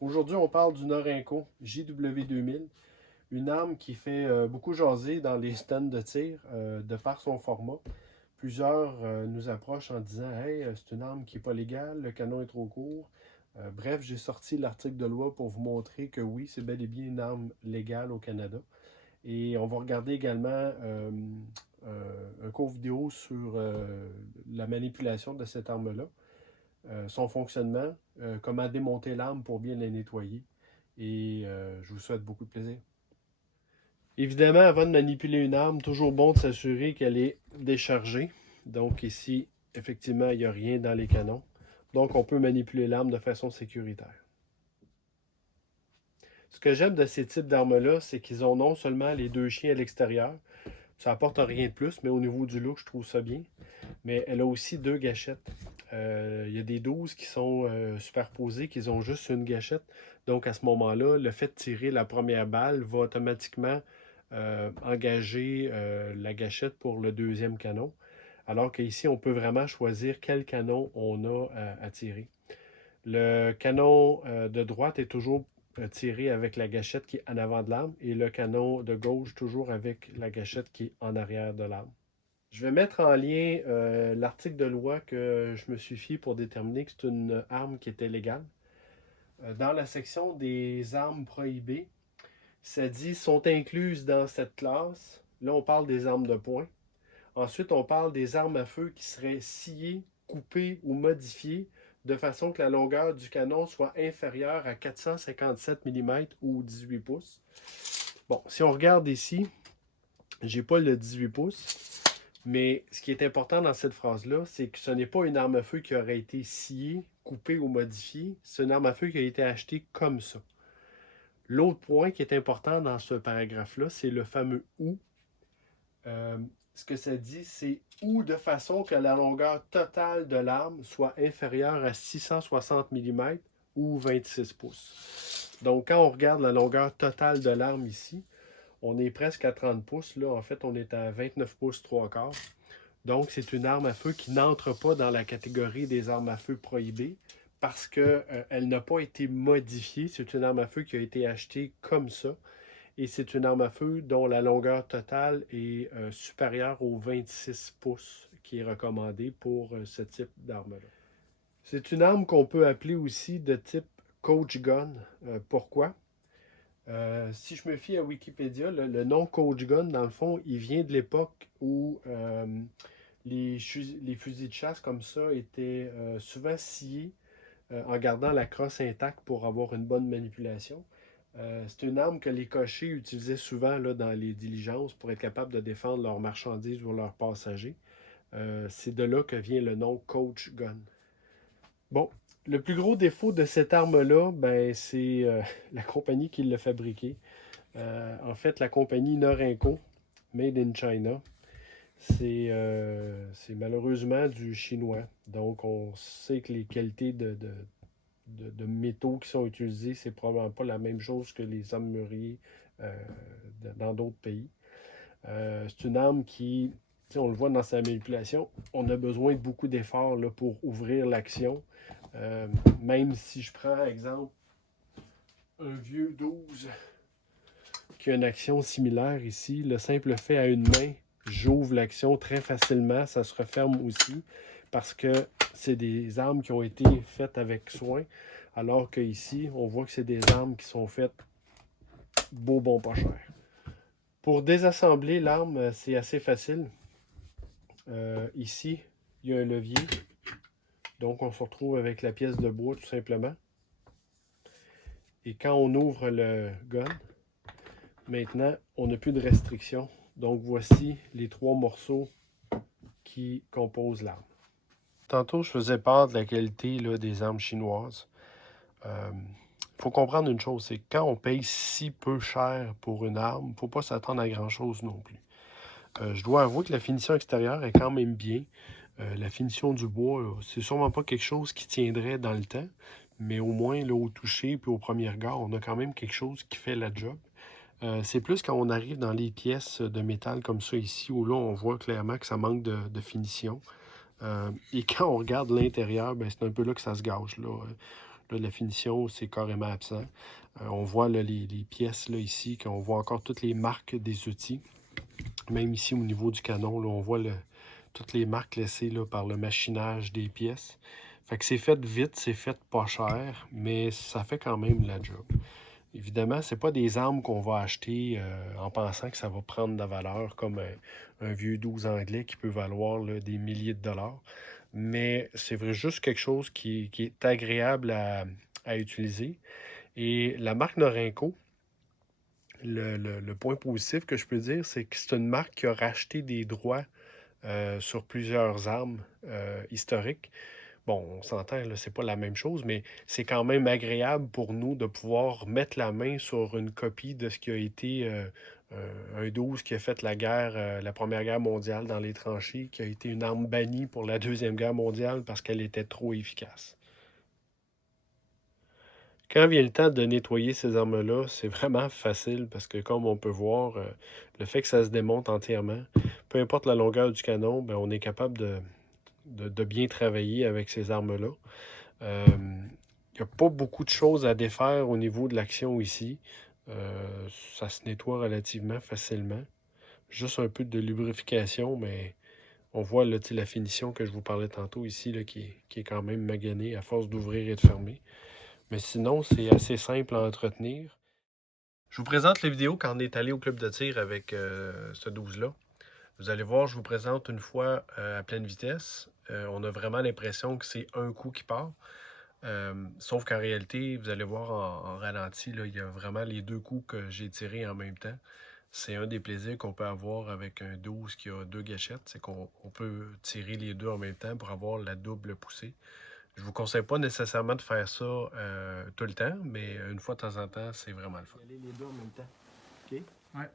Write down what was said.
Aujourd'hui, on parle du Norinco JW2000, une arme qui fait beaucoup jaser dans les stands de tir de par son format. Plusieurs nous approchent en disant Hey, c'est une arme qui n'est pas légale, le canon est trop court. Bref, j'ai sorti l'article de loi pour vous montrer que oui, c'est bel et bien une arme légale au Canada. Et on va regarder également un court vidéo sur la manipulation de cette arme-là, son fonctionnement, comment démonter l'arme pour bien la nettoyer. Et je vous souhaite beaucoup de plaisir. Évidemment, avant de manipuler une arme, toujours bon de s'assurer qu'elle est déchargée. Donc ici, effectivement, il n'y a rien dans les canons. Donc on peut manipuler l'arme de façon sécuritaire. Ce que j'aime de ces types d'armes-là, c'est qu'ils ont non seulement les deux chiens à l'extérieur, ça apporte rien de plus, mais au niveau du look, je trouve ça bien. Mais elle a aussi deux gâchettes. Il y a des 12 qui sont superposées, qui ont juste une gâchette. Donc à ce moment-là, le fait de tirer la première balle va automatiquement engager la gâchette pour le deuxième canon. Alors qu'ici, on peut vraiment choisir quel canon on a à tirer. Le canon de droite est toujours tiré avec la gâchette qui est en avant de l'arme et le canon de gauche toujours avec la gâchette qui est en arrière de l'arme. Je vais mettre en lien l'article de loi que je me suis fié pour déterminer que c'est une arme qui était légale. Dans la section des armes prohibées, ça dit sont incluses dans cette classe. Là, on parle des armes de poing. Ensuite, on parle des armes à feu qui seraient sciées, coupées ou modifiées de façon que la longueur du canon soit inférieure à 457 mm ou 18 pouces. Bon, si on regarde ici, j'ai pas le 18 pouces, mais ce qui est important dans cette phrase-là, c'est que ce n'est pas une arme à feu qui aurait été sciée, coupée ou modifiée. C'est une arme à feu qui a été achetée comme ça. L'autre point qui est important dans ce paragraphe-là, c'est le fameux ou. Ce que ça dit, c'est ou de façon que la longueur totale de l'arme soit inférieure à 660 mm ou 26 pouces. Donc, quand on regarde la longueur totale de l'arme ici, on est presque à 30 pouces. Là, en fait, on est à 29 pouces 3 quarts. Donc, c'est une arme à feu qui n'entre pas dans la catégorie des armes à feu prohibées parce qu'elle n'a pas été modifiée. C'est une arme à feu qui a été achetée comme ça. Et c'est une arme à feu dont la longueur totale est supérieure aux 26 pouces qui est recommandée pour ce type d'arme-là. C'est une arme qu'on peut appeler aussi de type coach gun. Pourquoi? Si je me fie à Wikipédia, le nom coach gun, dans le fond, il vient de l'époque où les fusils de chasse comme ça étaient souvent sciés en gardant la crosse intacte pour avoir une bonne manipulation. C'est une arme que les cochers utilisaient souvent là, dans les diligences pour être capables de défendre leurs marchandises ou leurs passagers. C'est de là que vient le nom Coach Gun. Bon, le plus gros défaut de cette arme-là, ben, c'est la compagnie qui l'a fabriquée. En fait, la compagnie Norinco, Made in China, c'est malheureusement du chinois. Donc, on sait que les qualités de métaux qui sont utilisés, c'est probablement pas la même chose que les armuriers euh, dans d'autres pays. C'est une arme qui, on le voit dans sa manipulation, on a besoin de beaucoup d'efforts là, pour ouvrir l'action. Même si je prends, exemple, un vieux 12 qui a une action similaire ici, le simple fait à une main, j'ouvre l'action très facilement, ça se referme aussi parce que c'est des armes qui ont été faites avec soin, alors qu'ici, on voit que c'est des armes qui sont faites beau, bon, pas cher. Pour désassembler l'arme, c'est assez facile. Ici, il y a un levier, donc on se retrouve avec la pièce de bois tout simplement. Et quand on ouvre le gun, maintenant, on n'a plus de restriction. Donc voici les trois morceaux qui composent l'arme. Tantôt, je faisais part de la qualité là, des armes chinoises. Il faut comprendre une chose, c'est que quand on paye si peu cher pour une arme, il ne faut pas s'attendre à grand-chose non plus. Je dois avouer que la finition extérieure est quand même bien. La finition du bois, c'est sûrement pas quelque chose qui tiendrait dans le temps, mais au moins là, au toucher puis au premier regard, on a quand même quelque chose qui fait la job. C'est plus quand on arrive dans les pièces de métal comme ça ici, où là, on voit clairement que ça manque de finition. Et quand on regarde l'intérieur, ben, c'est un peu là que ça se gâche. Là. Là, la finition, c'est carrément absent. On voit là, les pièces là, ici, qu'on voit encore toutes les marques des outils. Même ici, au niveau du canon, là, on voit toutes les marques laissées là, par le machinage des pièces. Fait que c'est fait vite, c'est fait pas cher, mais ça fait quand même la job. Évidemment, c'est pas des armes qu'on va acheter en pensant que ça va prendre de la valeur comme un vieux 12 anglais qui peut valoir là, des milliers de dollars. Mais c'est vrai juste quelque chose qui est agréable à utiliser. Et la marque Norinco, le point positif que je peux dire, c'est que c'est une marque qui a racheté des droits sur plusieurs armes historiques. Bon, on s'entend, là, c'est pas la même chose, mais c'est quand même agréable pour nous de pouvoir mettre la main sur une copie de ce qui a été un 12 qui a fait la Première Guerre mondiale dans les tranchées, qui a été une arme bannie pour la Deuxième Guerre mondiale parce qu'elle était trop efficace. Quand vient le temps de nettoyer ces armes-là, c'est vraiment facile parce que comme on peut voir, le fait que ça se démonte entièrement, peu importe la longueur du canon, ben, on est capable de bien travailler avec ces armes-là. Il n'y a pas beaucoup de choses à défaire au niveau de l'action ici. Ça se nettoie relativement facilement. Juste un peu de lubrification, mais on voit là, la finition que je vous parlais tantôt ici, là, qui est quand même maganée à force d'ouvrir et de fermer. Mais sinon, c'est assez simple à entretenir. Je vous présente la vidéo quand on est allé au club de tir avec ce 12-là. Vous allez voir, je vous présente une fois à pleine vitesse. On a vraiment l'impression que c'est un coup qui part. Sauf qu'en réalité, vous allez voir en ralenti, là, il y a vraiment les deux coups que j'ai tirés en même temps. C'est un des plaisirs qu'on peut avoir avec un 12 qui a deux gâchettes, c'est qu'on peut tirer les deux en même temps pour avoir la double poussée. Je vous conseille pas nécessairement de faire ça tout le temps, mais une fois de temps en temps, c'est vraiment le fun. Y aller les deux en même temps. OK? Ouais.